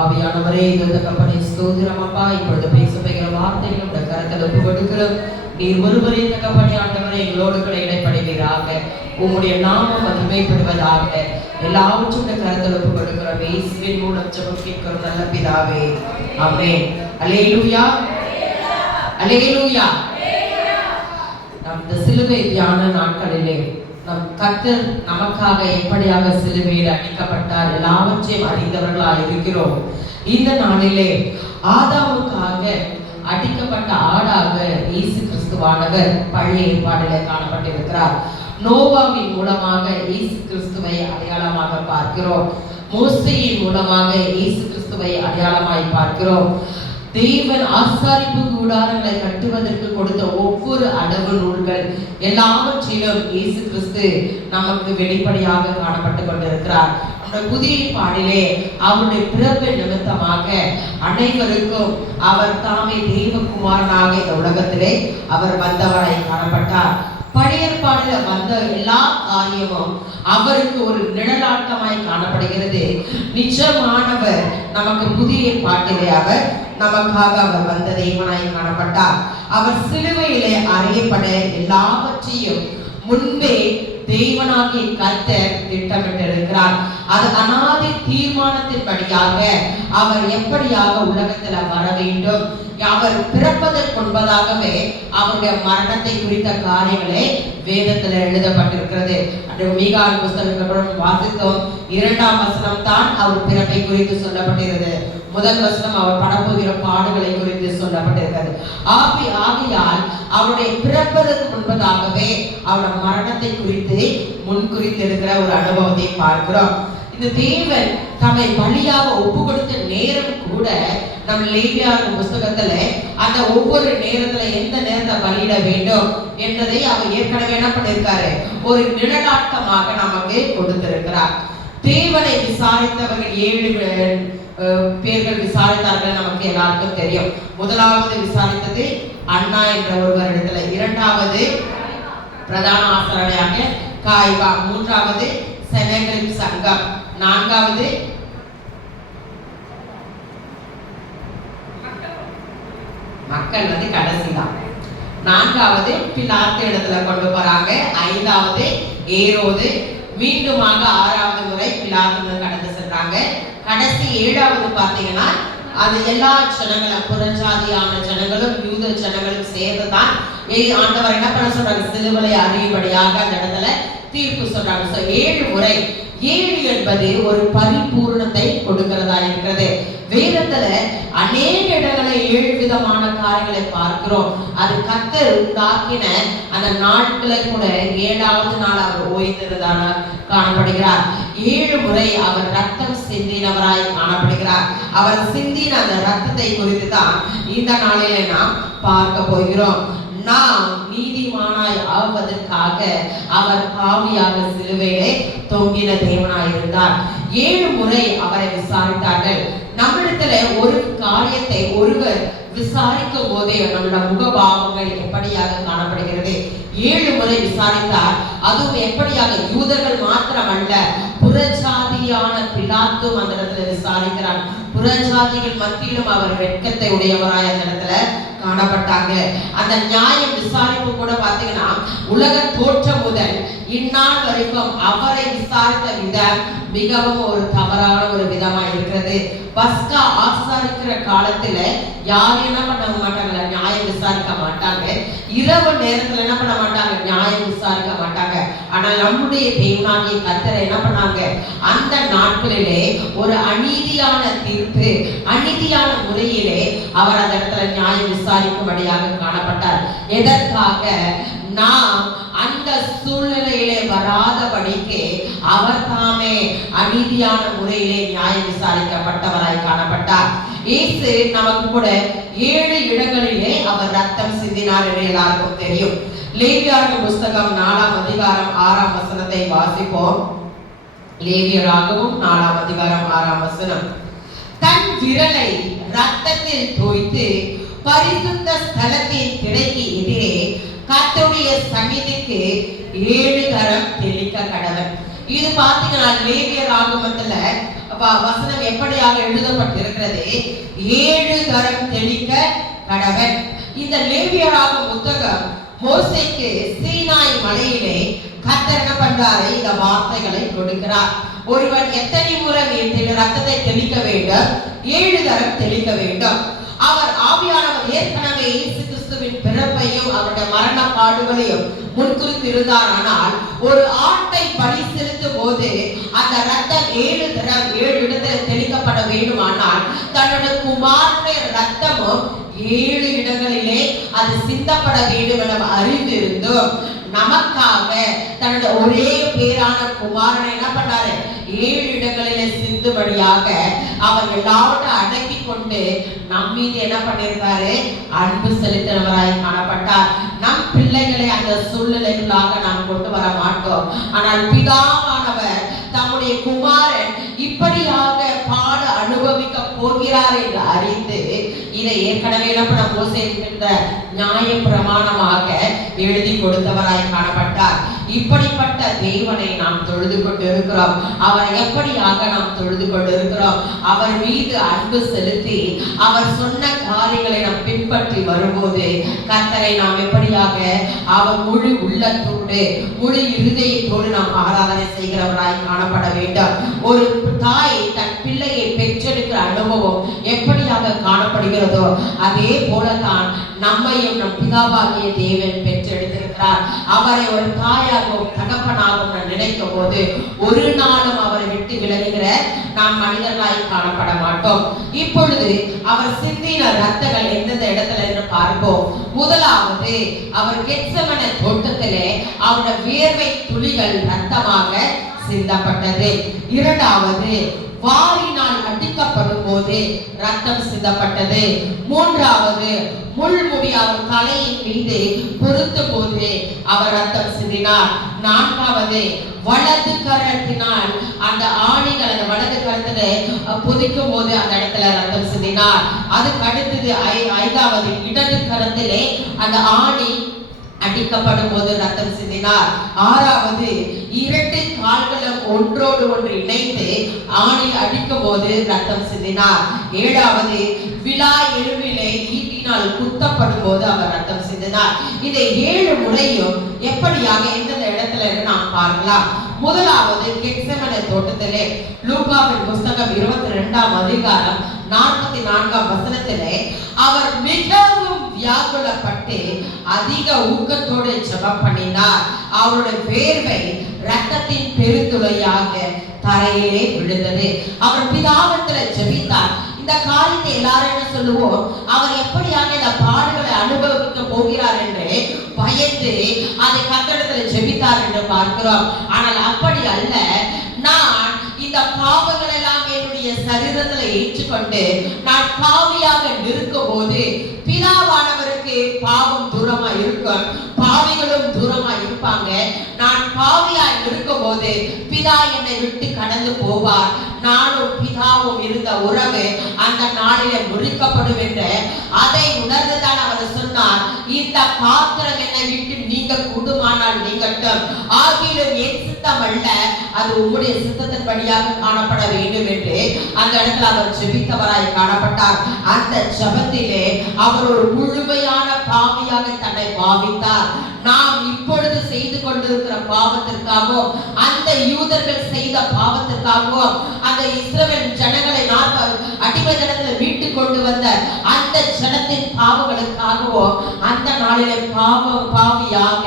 ஆவியானவரே, இந்த தகப்பனே ஸ்தோத்திரம் அப்பா. இப்பொழுது பேசப்படுகிற வார்த்தைகள் உடைய கரத்தில் ஒப்பு கொடுக்கிறோம். நீர் ஒருவரே தகப்பனே ஆண்டவரே எங்களோடு கூட இடைப்படுவீராக. உம்முடைய நாமம் மகிமைப்படுவதாக. எல்லாவற்றும் கரத்தில் ஒப்பு கொடுக்கிறோம். இயேசுவின் மூலம் ஜெபம் கேட்கிறோம் நல்ல பிதாவே, ஆமென். அல்லேலூயா, அல்லேலூயா. நம் இந்த சிலுவை தியான நாட்களிலே நம் கர்த்தர் நமக்காக எப்படியாக சிலுவையில் அடிக்கப்பட்டார் எல்லாவற்றையும் அறிந்தவர்களாக இருக்கிறோம். இந்த நாளிலே ஆதாமுக்காக அடிக்கப்பட்ட ஆடாக இயேசு கிறிஸ்துவானவர் பழைய ஏற்பாட்டிலே காணப்பட்டிருக்கிறார். நோவாவின் மூலமாக இயேசு கிறிஸ்துவை அடையாளமாக பார்க்கிறோம். மோசேயின் மூலமாக இயேசு கிறிஸ்துவை அடையாளமாய் பார்க்கிறோம். தேவன் ஆசாரிப்பு கூடாரங்களை கட்டுவதற்கு கொடுத்த ஒவ்வொரு அடவு நூல்கள் எல்லாவற்றிலும் இயேசு கிறிஸ்து நமக்கு வெளிப்படையாக காணப்பட்டு கொண்டிருக்கிறார். அந்த புதிய பாடிலே அவருடைய பிறப்பு நிமித்தமாக அனைவருக்கும் அவர் தாமே தேவகுமாரனாக இந்த உலகத்திலே அவர் வந்தவராய் காணப்பட்டார். பழைய ஏற்பாடுல வந்த எல்லா காரியமும் அவருக்கு ஒரு நிழலாட்டமாய் காணப்படுகிறது. நிஜமானவர் நமக்கு புதிய ஏற்பாட்டிலே அவர் நமக்காக அவர் வந்த தேவனாய் காணப்பட்டார். அவர் சிலுவையிலே அறையப்பட எல்லாவற்றையும் முன்பே தேவனாகிய கர்த்தர் திட்டமிட்டிருக்கிறார். அது அநாதி தீர்மானத்தின்படியாக அவர் எப்படியாக உலகத்துல வர வேண்டும், அவர் பிறப்பதற்கு முன்பதாகவே அவருடைய மரணத்தை குறித்த காரியங்களே வேதத்துல எழுதப்பட்டிருக்கிறது. மீகாவின் புஸ்தகத்தில் வாசித்தோம். 2ஆம் வசனம் தான் அவர் பிறப்பை குறித்து சொல்லப்பட்டிருக்கிறது. முதல் வசனம் அவர் படப்போகிற பாடுகளை குறித்து சொல்லப்பட்டிருக்கிறது. ஆகையால் அவருடைய பிறப்பதற்கு முன்பதாகவே அவருடைய மரணத்தை குறித்து முன்குறித்திருக்கிற ஒரு அனுபவத்தை பார்க்கிறோம். இந்த தேவன் தம்மை பலியாக ஒப்பு கொடுத்த நேரம் கூட நம் லேவியராகம புஸ்தகத்துல அந்த ஒவ்வொரு நேரத்துல எந்த நேரத்தை பலியிட வேண்டும் என்பதை அவர் ஏற்கனவே என்ன பண்ணிருக்காரு, ஒரு நிழலாட்டமாக நமக்கு கொடுத்திருக்கிறார். தேவனை விசாரித்தவர்கள் 7 பேர்கள் விசாரித்தார்கள். நமக்கு எல்லாருக்கும் தெரியும். முதலாவது விசாரித்தது அண்ணா என்ற ஒருவர் இடத்துல, 2வது பிரதான ஆசாரியராக காய்பா, 3வது செனகரிப் சங்கம், 4வது மக்கள் கடைசிதான், 4வது பிலாத்து இடத்துல கொண்டு போறாங்க, 5வது ஏரோது, மீண்டுமாக 6வது முறை பிலாத்து கடந்து சென்றாங்க. கடைசி 7வது பாத்தீங்கன்னா அது எல்லா ஜனங்களும் புறஜாதியான ஜனங்களும் யூத ஜனங்களும் சேர்ந்துதான் ஆண்டவர் என்ன பண்ண சொல்றாங்க, சிலுவையை அறியும்படியாக அந்த இடத்துல தீர்ப்பு சொல்றாங்க. 7 முறை. 7 என்பது ஒரு பரிபூர்ணத்தை கொடுக்கிறதா இருக்கிறது. வேதத்துல அநேக இடங்களை 7 விதமான காரியங்களை பார்க்கிறோம். அது கர்த்தர் உண்டாக்கின அந்த நாட்களை கூட 7வது நாள் அவர் ஓய்ந்திருந்தான காணப்படுகிறார். 7 முறை அவர் ரத்தம் சிந்தினவராய் காணப்படுகிறார். அவர் சிந்தின அந்த ரத்தத்தை குறித்து தான் இந்த நாளிலே நாம் பார்க்க போகிறோம். நாம் நீதிமானாய் ஆவதற்காக அவர் பாவியாக சிலுவையிலே தொங்கின தேவனாய் இருந்தார். 7 முறை அவரை விசாரித்தார்கள். நம்மிடத்துல ஒரு காரியத்தை ஒருவர் விசாரிக்கும் போதே நம்முடைய முகபாவங்கள் எப்படியாக காணப்படுகிறது. 7 முறை விசாரித்தார். அதுவும் எப்படியாக, யூதர்கள் மாத்திரமல்ல, புறஜாதியான பிலாத்தும் அந்த இடத்துல விசாரிக்கிறார். புறஜாதிகள் மத்தியிலும் அவர் வெட்கத்தை உடையவராய் அந்த இடத்துல காணப்பட்டாங்க. அந்த நியாயம் விசாரிப்பு கூட பாத்தீங்கன்னா உலக தோற்றம் முதல் இந்நாள் வரைக்கும் அவரை விசாரித்த விதம் மிகவும் ஒரு தவறான ஒரு விதமா இருக்கிறது. பஸ்கா ஆசாரிக்கிற காலத்துல யாரும் என்ன பண்ண மாட்டாங்க, நியாயம் விசாரிக்க மாட்டாங்க. இரவு நேரத்துல என்ன பண்ண மாட்டாங்க, நியாயம் விசாரிக்க மாட்டாங்க. ஆனால் நம்முடைய தேவனாகிய கர்த்தர் என்ன பண்ணாங்க, அந்த நாட்களிலே ஒரு அநீதியான தீர்ப்பு, அநீதியான முறையிலே அவர் அந்த இடத்துல நியாயம் விசாரிக்கும்படியாக காணப்பட்டார். எதற்காக? நாம் அந்த சூழ்நிலையிலே வராதபடிக்கு அவர் தாமே அநீதியான முறையிலே நியாயம் விசாரிக்கப்பட்டவராய் காணப்பட்டார். இயேசு நமக்கு கூட 7 இடங்களிலே அவர் ரத்தம் சிந்தினார் என்று எல்லாருக்கும் தெரியும். லேவியராகம புஸ்தகம் 4ஆம் அதிகாரம் 6ஆம் வசனத்தை வாசிப்போம். லேவியராகமம் 4ஆம் அதிகாரம் 6ஆம் வசனம். தன் விரலை ரத்தத்தில் தோய்த்து பரிசுத்த ஸ்தலத்தின் திரைக்கு எதிரே கர்த்தருடைய சந்நிதிக்கு 7 தரம் தெளிக்க கடவன். இது பாத்தீங்கன்னா லேவியராகமத்துல வசனம் எப்படி இப்படியாக எழுதப்பட்டிருக்கிறது, 7 தரம் தெளிக்க கடவன். இந்த லேவியராகும் புத்தகம் மோசேக்கு சீனாய் மலையிலே கர்த்தர் என்ன பண்றாரு, இந்த வார்த்தைகளை கொடுக்கிறார். ஒருவன் எத்தனை முறை வீட்டில் ரத்தத்தை தெளிக்க வேண்டும்? 7 தரம் தெளிக்க வேண்டும். அவர் ஆவியானவர் ஏற்கனவே இயேசு கிறிஸ்துவின் பிறப்பையும் அவருடைய மரண பாடுகளையும் முன்குறித்திருந்தார். ஆனால் ஒரு ஆட்டை பலி செலுத்தும் போது அந்த ரத்தம் 7 தரம் 7 இடத்தில் தெளிக்கப்பட வேண்டுமானால் தன்னுடைய குமாரனுடைய ரத்தமும் 7 இடங்களிலே அது சிந்தப்பட வேண்டும் என அறிந்திருந்தோம். நமக்காக தன்னுடைய ஒரே பேரான குமாரனை என்ன பண்ணாரு, 7 இடங்களிலே சிந்துபடியாக அவர் எல்லாவற்றையும் அடக்கி கொண்டு நம் மீது என்ன பண்ணிருக்காரு, அன்பு செலுத்தினவராய் காணப்பட்டார். நம் பிள்ளைகளை அந்த சூழ்நிலைகளாக நாம் கொண்டு வர மாட்டோம். ஆனால் பிதாவானவர் தம்முடைய குமாரன் இப்படியாக பாட அனுபவிக்க போகிறார் என்று அறிந்து இதை ஏற்கனவே மோசே என்கின்ற நியாய பிரமாணமாக எழுதி கொடுத்தவராய் காணப்பட்டார். இப்படிப்பட்ட தேவனை நாம் தொழுது கொண்டிருக்கிறோம். அவரை எப்படியாக நாம் தொழுது கொண்டிருக்கிறோம்? அவர் மீது அன்பு செலுத்தி அவர் சொன்ன காரியங்களை நாம் பின்பற்றி வரும்போது கர்த்தரை நாம் எப்படியாக அவர் முழு உள்ளத்தோடு முழு இருதயத்தோடு நாம் ஆராதனை செய்கிறவராய் காணப்பட வேண்டும். ஒரு தாய் தன் பிள்ளையை பெற்றெடுக்கிற அனுபவம் எப்படியாக காணப்படுகிறதோ அதே போலதான் நம்மையும் நம் பிதாவாகிய தேவன் பெற்றெடுத்திருக்கிறார். அவரை ஒரு தாயாகவும் தகப்பனாகவும் நான் நினைக்கும் போது ஒரு நாளும் அவரை விட்டு விலகுகிற நாம் மனிதர்களாய் காணப்பட மாட்டோம். இப்பொழுது அவர் சிந்தின ரத்தங்கள் எந்தெந்த இடத்துல என்று பார்ப்போம். முதலாவது, அவர் கெத்செமனே தோட்டத்திலே அவருடைய வியர்வை துளிகள் ரத்தமாக சிந்தப்பட்டது. இரண்டாவது, வாரினால் அடிக்கப்படும் போது ரத்தம் சிந்தப்பட்டது. மூன்றாவது, முள்முடி அவர் தலையின் மீது பொருத்தும் போது அவர் ரத்தம் சிந்தினார். நான்காவது, வலது கரத்தினால் அந்த ஆணிகள் அந்த வலது கரத்துல புதிக்கும் போது அந்த இடத்துல ரத்தம் சிந்தினார். அதுக்கு அடுத்தது ஐந்தாவது, இடது கரத்திலே அந்த ஆணி அடிக்கப்படும் போது ரத்தம் சிந்தினார். ஆறாவது, 2 கால்களும் ஒன்றோடு ஒன்று இணைந்து ஆணி அடிக்கும் போது ரத்தம் சிந்தினார். ஏழாவது, விலா எலும்பிலே ஈட்டினால் குத்தப்படும் போது அவர் ரத்தம் சிந்தினார். இந்த 7 முறையும் எப்படியாக எந்தெந்த இடத்துல நாம் பார்க்கலாம். முதலாவது, கெத்செமனே தோட்டத்திலே லூகாவின் புத்தகம் 22ஆம் அதிகாரம் 44ஆம் வசனத்திலே அவர் மிகவும் வியாகுலப்பட்டு அதிக ஊக்கத்தோடு ஜெபம் பண்ணினார். அவருடைய வேர்வை ரத்தத்தின் பெருந்துளையாக தரையிலே விழுந்தது. அவர் பிதாவிடத்தில் ஜெபித்தார். இந்த காரியத்தை எல்லாரும் என்ன சொல்லுவோம், அவர் எப்படியாக இந்த பாடுகளை அனுபவிக்க போகிறார் என்று பயந்து அதை கர்த்தரிடத்தில் ஜெபித்தார் என்று பார்க்கிறோம். ஆனால் அப்படி அல்ல. நான் இந்த பாவங்கள் எல்லாம் என்னுடைய சரீரத்தில் ஏற்றுக்கொண்டு நான் பாவியாக நிற்கும் போது பிதாவானவருக்கு பாவம் தூரமா இருக்கும், பாவிகளும் தூரமா இருப்பாங்க. நான் பாவியாய் இருக்கும் போது பிதா என்னை விட்டு கடந்து போவார். நானும் பிதாவும் இருந்த உறவு அந்த நாளிலே முறிக்கப்படும் என்று அதை உணர்ந்துதான் அவர் சொன்னார், இந்த பாத்திரம் என்னை விட்டு நீங்க கூடுமானால் நீங்கட்டும், ஆகிலும் என் சித்தம் அல்ல அது உம்முடைய சித்தத்தின்படியாக காணப்பட வேண்டும் என்று அந்த இடத்துல அவர் ஜெபித்தவராய் காணப்பட்டார். அந்த ஜெபத்திலே அவர் ஒரு முழுமையான பாவியாக தன்னை பாவித்தார். நாம் இப்பொழுது செய்து கொண்டிருக்கிற பாவத்திற்காகவும் அந்த யூதர்கள் செய்த பாவத்திற்காகவும் அந்த இஸ்ரவேல் ஜனங்களை அடிமை ஜனத்தில் மீட்டு கொண்டு வந்த அந்த ஜனத்தின் பாவங்களுக்காகவும் அந்த நாளிலே பாவியாக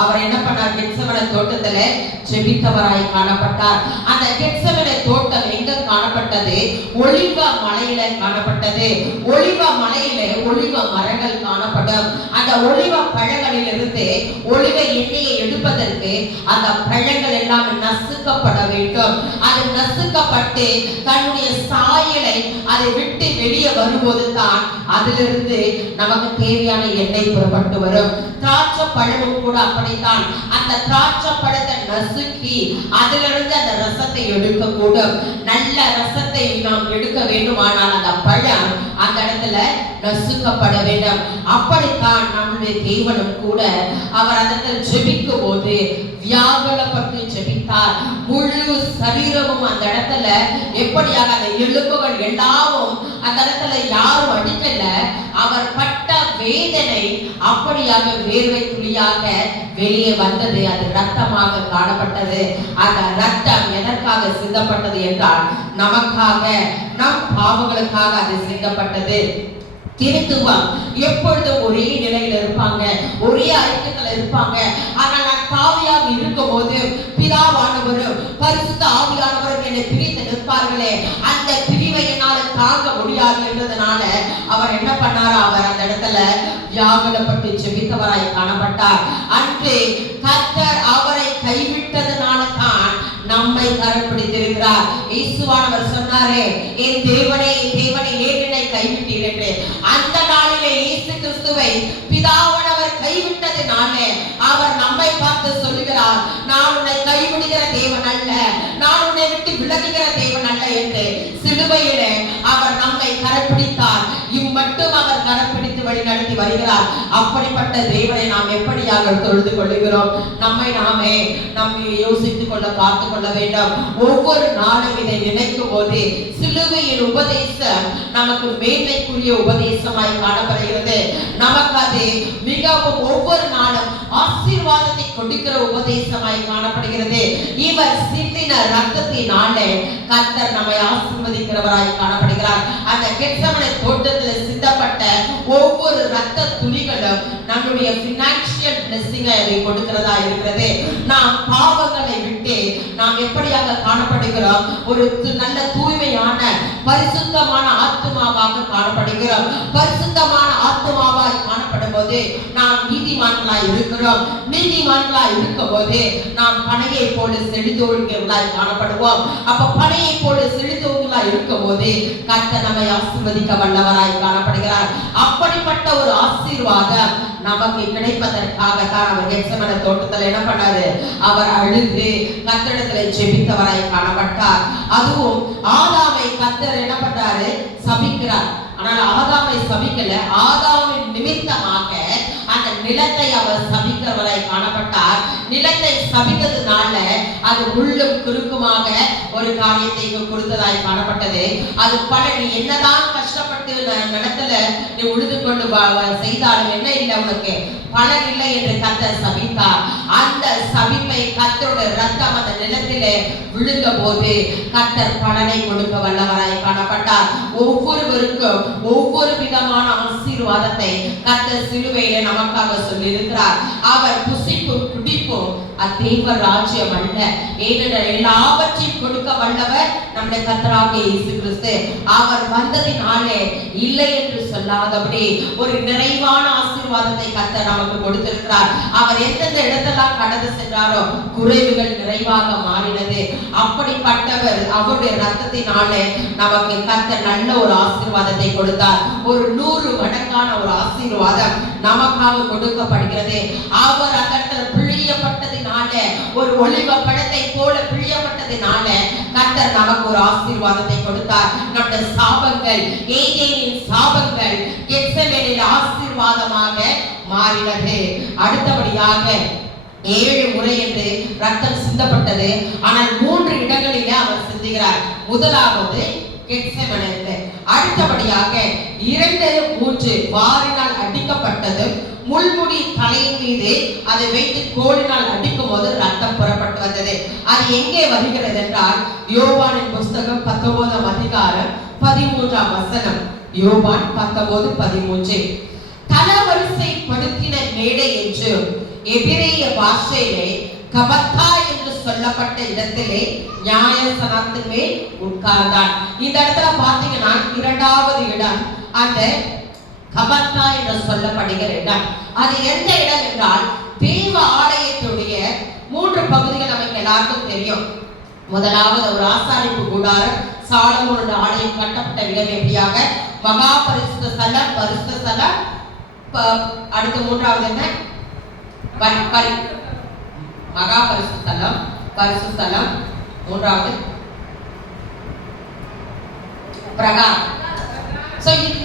அவர் என்ன பண்ணார், கெத்செமனே தோட்டத்திலே ஜெபித்தவராய் காணப்பட்டார். அந்த கெத்செமனே தோட்டம் எங்க காணப்பட்டது? ஒலிவ மலையில காணப்பட்டது. ஒலிவ மலையிலே ஒலிவ மரங்கள் காணப்படும். அந்த ஒலிவ பழங்களில் இருந்து ஒலிவ எண்ணெயை எடுப்பதற்கு அந்த பழங்கள் எல்லாம் நசுக்கப்பட வேண்டும். அது நசுக்கப்பட்டு தன்னுடைய சாயலை அதை விட்டு வெளியே வரும்போது தான் அதிலிருந்து நமக்கு தேவையான எண்ணெய் புறப்பட்டு வரும். திராட்சை பழமும் கூட அப்படித்தான். அந்த திராட்சை பழத்தை நசுக்கி அதிலிருந்து அந்த ரசத்தை எடுக்க கூடும். நல்ல ரசத்தை நாம் எடுக்க வேண்டுமானால் அந்த பழம் அந்த இடத்துல நசுக்கப்பட வேண்டும். அப்படித்தான் நம்முடைய தேவனும் கூட அவர் அந்த ஜெபிக்கும் போது வியாகுலப்பட்டு ஜெபித்தார். முழு சரீரமும் அந்த இடத்துல எப்படியாக அந்த எலும்புகள் அந்த இடத்துல யாரும் அடிக்கல, அவர் பட்ட வேதனை அப்படியாக வேர்வை துளியாக வெளியே வந்தது. அது ரத்தமாக காணப்பட்டது. அந்த ரத்தம் எதற்காக சிந்தப்பட்டது என்றால் நமக்காக, நம் பாவங்களுக்காக அது சிந்தப்பட்டது. திருத்துவம் எப்பொழுதும் ஒரே நிலையில இருப்பாங்க, ஒரே ஐக்கியத்துல இருப்பாங்க. ஆனால் நான் பாவியாக இருக்கும் போது பிதாவானவரும் பரிசுத்த ஆவியானவரும் என்னை பிரித்து நிற்பார்களே, அந்த பிரிவை என்னால தாங்க முடியாது என்றதுனால அவர் என்ன பண்ணாரா, அவர் அந்த இடத்துல வியாகுலப்பட்டு ஜெபித்தவராய் காணப்பட்டார். அன்று கர்த்தர் அவரை கைவிட்டதுனால தான் நம்மை கரம் பிடித்திருக்கிறார். இயேசுவானவர் சொன்னாரே, என் தேவனே என் தேவனே ஏன் என்னை கைவிட்டீர் என்று. அந்த நாளிலே இயேசு கிறிஸ்துவை பிதாவானவர் கைவிட்டதினாலே அவர் நம்மை பார்த்து சொல்லுகிறார், நான் உன்னை கைவிடுகிற தேவன் அல்ல, நான் உன்னை விட்டு விலகுகிற தேவன் அல்ல என்று. சிலுவையிலே அவர் நம்மை கரப்பிடித்தார். இம்மட்டும் அவர் கரப்பிடித்து வழி நடத்தி வருகிறார். அப்படிப்பட்ட தேவனை நாம் எப்படியாக தொழுது கொள்ளுகிறோம்? நம்மை நாமே யோசித்துக் கொள்ள, பார்த்து கொள்ள வேண்டும். ஒவ்வொரு நாளும் இதை நினைக்கும் போது சிலுவையின் உபதேசம் நமக்கு மேன்மைக்குரிய உபதேசமாய் காணப்படுகிறது. நமக்கு அது மிகவும் ஒவ்வொரு நாளும் ஆசீர்வாதத்தை கொடுக்கிற உபதேசமாய் காணப்படுகிறது. இவர் சிந்தின ரத்தத்தினாலே கர்த்தர் நம்மை ஆசீர்வதிக்கிறவராய் காணப்படுகிறார். அந்த கெத்செமனே தோட்டத்தில் சிந்தப்பட்ட ஒவ்வொரு ரத்த துளிகளும் நம்முடைய பினான்சியல் பிளெஸிங்கை அதை கொடுக்கிறதா இருக்கிறது. நாம் பாவங்களை விட்டு நாம் எப்படியாக காணப்படுகிறோம்? ஒரு நல்ல தூய்மையான பரிசுத்தமான ஆத்துமாவாக காணப்படுகிறோம். பரிசுத்தமான ஆத்துமாவாய் காணப்படும் போது நாம் நீதிமான்களாய் இருக்கிறோம். நீதிமான்களாய் இருக்கும் போது நாம் பனையை போல செழித்தோடுகளாய் காணப்படுவோம். அப்ப பனையை போல செழித்தோடுகளாய் இருக்கும் போது கர்த்தர் நம்மை ஆசீர்வதிக்க வல்லவராய் காணப்படுகிறார். அப்படிப்பட்ட ஒரு ஆசீர்வாதம் நமக்கு கிடைப்பதற்காக தான் அவர் கெத்செமனே தோட்டத்தில் என்ன பண்ணாரு? அவர் அழுது கர்த்தரிடத்துல ஜெபித்தவராய் காணப்பட்டார். அதுவும் ஆதாமை கர்த்தர் என்ன பண்றாரு? சபிக்கிறார். ஆனால் ஆதாமை சபிக்கல, ஆதாமின் நிமித்தமாக அந்த நிலத்தை அவர் சபிக்கிறவராய் காணப்பட்டார். நிலத்தை சபித்ததுனால அது உள்ளும் குறுக்குமாக ஒரு காரியத்தை கொடுத்ததாய் காணப்பட்டது. அது பலன், என்னதான் கஷ்டப்பட்டு நிலத்துல நீ உழுது கொண்டு செய்தாலும் என்ன இல்லை, உனக்கு பலன் இல்லை என்று கர்த்தர் சபித்தார். அந்த சபிப்பை கர்த்தருடைய ரத்தம் அந்த நிலத்திலே விழுந்த போது கர்த்தர் பலனை கொடுக்க வல்லவராய் காணப்பட்டார். ஒவ்வொருவருக்கும் ஒவ்வொரு விதமான ஆசீர்வாதத்தை கர்த்தர் சிலுவையிலே நமக்காக சொல்லி இருக்கிறார். அவர் புசிப்பும் குடிப்பும் தேவ ராஜ்யம் அல்ல. ஏனென்றால் எல்லாவற்றையும் கொடுக்க வல்லவர் நம்முடைய கர்த்தராகிய இயேசு கிறிஸ்து. அவர் வந்ததினாலே இல்லை என்று சொல்லாதபடி ஒரு நிறைவான ஆசீர்வாதத்தை கர்த்தர் நமக்கு கொடுத்திருக்கிறார். அவர் எந்தெந்த இடத்தெல்லாம் கடந்து சென்றாரோ குறைவுகள் நிறைவாக மாறினது. அப்படிப்பட்டவர் அவருடைய ரத்தத்தினாலே நமக்கு கர்த்தர் நல்ல ஒரு ஆசீர்வாதத்தை கொடுத்தார். ஒரு 100 மடங்கான ஒரு ஆசீர்வாதம் நமக்காக கொடுக்கப்படுகிறது. அவர் அந்த பிழியப்பட்டதினாலே, ஒரு ஒலிவ பழத்தை போல பிழியப்பட்டதினால கர்த்தர் நமக்கு ஒரு ஆசீர்வாதத்தை கொடுத்தார். நம்முடைய சாபங்கள், ஏதேனின் சாபங்கள் கெத்செமனேயில் ஆசீர்வாதமாக மாறினது. அடுத்தபடியாக 7 முறை என்று ரத்தம் சிந்தப்பட்டது. ஆனால் 3 இடங்களிலே அவர் சிந்துகிறார். முதலாவது கெத்செமனேயிலே, அடுத்தபடியாக 2, 3 வாரினால் அடிக்கப்பட்டது. முள்முடி தலையின் மீது அதை வைத்து கோலினால் அடிக்கும் போது ரத்தம் புறப்பட்டு வந்தது. அது எங்கே வருகிறது என்றால் யோவானின் புஸ்தகம் 19ஆம் அதிகாரம் 13ஆம் வசனம். யோவான் 19:13. தளவரிசைப்படுத்தின மேடை என்று எபிரேய பாஷையிலே கபத்தா என்று சொல்லப்பட்ட இடத்திலே நியாயாசனத்தின் மேல் உட்கார்ந்தான். இந்த இடத்துல பாத்தீங்கன்னா 2வது இடம் அந்த கபத்தா என்று சொல்லப்படுகிற இடம். அது எந்த இடம் என்றால் தேவ ஆலயத்துடைய 3 பகுதிகள் நமக்கு எல்லாருக்கும் தெரியும். முதலாவது ஒரு ஆசாரிப்பு கூடாரம். சாலமோனுடைய ஆலயம் கட்டப்பட்ட இடம் எப்படியாக மகா பரிசுத்த ஸ்தலம், பரிசுத்த ஸ்தலம். அடுத்து 3வது என்ன? மகா பரிசுத்த ஸ்தலம், பரிசுத்த ஸ்தலம். 3வது பிரகாரம்.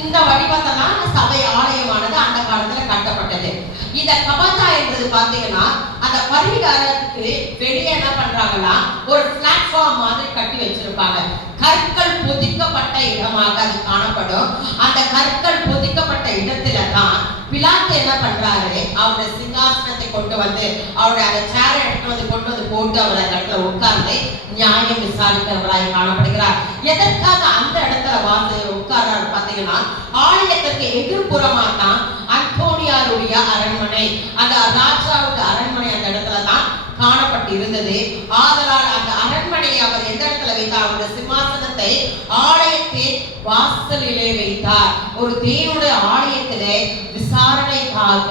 இந்த வடிவத்தெல்லாம் சபை ஆலயமானது அந்த காலத்துல கட்டப்பட்டது. இந்த கபத்தா என்றது பாத்தீங்கன்னா அந்த பரிகாரத்துக்கு வெளியே என்ன பண்றாங்கன்னா ஒரு பிளாட்ஃபார்ம் மாதிரி கட்டி வச்சிருப்பாங்க. கற்கள் பொதிக்கப்பட்ட இடமாக அது காணப்படும். செய்கிறாரு, அவருடைய சிங்காசனத்தை கொண்டு வந்து அவருடைய அந்த சேரை எடுத்து கொண்டு வந்து போட்டு அவர் அந்த இடத்துல உட்கார்ந்து நியாயம் விசாரிக்கிறவராய் காணப்படுகிறார். எதற்காக அந்த இடத்துல உட்கார்றாரு பார்த்தீங்கன்னா, ஆலயத்திற்கு எதிர்ப்புறமா தான் அந்தோனியாருடைய அரண்மனை, அந்த ராஜாவுடைய அரண்மனை அந்த இடத்துல தான் காணப்பட்டு இருந்தது. ஆதலால் அந்த அரண்மனையை அவர் எந்த இடத்துல வைத்தார்? அவருடைய சிம்மாசனத்தை ஆலயத்தின் வாசலிலே வைத்தார். ஒரு தேவனுடைய ஆலயத்திலே விசாரணைக்காக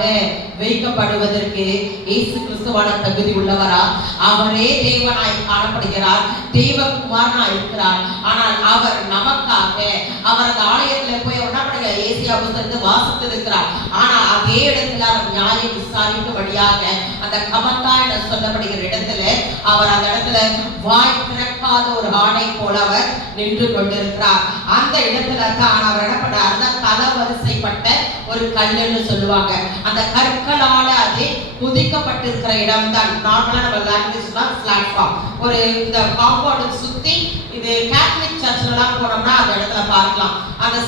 வைக்கப்படுவதற்கு இயேசு கிறிஸ்துவான தகுதி உள்ளவரா? அவரே தேவனாய் காணப்படுகிறார், தேவகுமாரனாய் இருக்கிறார். ஆனால் அவர் நமக்காக அவர் அந்த ஆலயத்துல போய் என்ன பண்ணுங்க, ஏசியா புத்தகத்தை வாசித்து இருக்கிறார். ஆனால் அதே இடத்துல அவர் நியாயம் விசாரிக்கும்படியாக அந்த கபத்தா என சொல்லப்படுகிற இடத்துல அவர் அந்த இடத்துல வாய் திறக்காத ஒரு ஆணை போல அவர் நின்று கொண்டிருக்கிறார். அந்த இடத்துல தான் அவர் என்ன பண்றார்? தலவரிசைப்பட்ட ஒரு கல்லுன்னு சொல்லுவாங்க. அந்த கற்களால அது குதிக்கப்பட்டிருக்கிற இடம் தான் நார்மலா நம்ம லாங்குவேஜ்ல பிளாட்ஃபார்ம். ஒரு இந்த காம்பவுண்ட் சுத்தி இது கேத்தலிக் சர்ச்லாம் போனோம்னா அந்த இடத்துல பார்க்கலாம். அந்த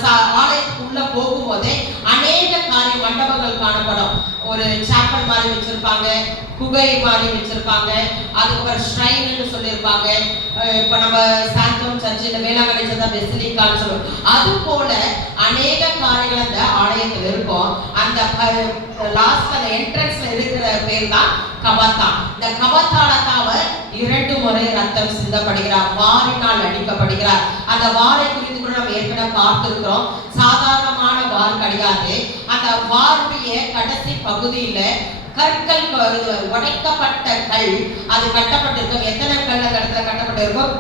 ஆலயத்துக்குள்ள போகும்போதே அநேக காரிய மண்டபங்கள் காணப்படும். ஒரு சாப்பல் மாதிரி வச்சிருப்பாங்க, குகை மாதிரி வச்சிருப்பாங்க, அதுக்கப்புறம் ஷ்ரைன்னு சொல்லியிருப்பாங்க. இப்ப நம்ம சாந்தோம் சர்ச், இந்த வேளாங்கண்ணி சர்ச் பெசிலிக்கான்னு சொல்லுவோம். அது போல அநேக காரியங்கள் அந்த ஆலயத்தில் இருக்கும். அந்த லாஸ்ட் அந்த என்ட்ரன்ஸ்ல இருக்கிற பேர் தான் கபத்தா. இந்த கபத்தால அவர் 2 முறை ரத்தம் சிந்தப்படுகிறார், வாரினால் அடிக்கப்படுகிறார். அந்த வாரை குறித்து கூட நம்ம ஏற்கனவே பார்த்திருக்கிறோம். சாதாரணமான வார் கிடையாது. அந்த வாருடைய கடைசி பகுதியில கற்கள், உடைக்கப்பட்ட கல் அது கட்டப்பட்டிருக்கும். எத்தனை கல் அந்த இடத்துல கட்டப்பட்டிருக்கும்?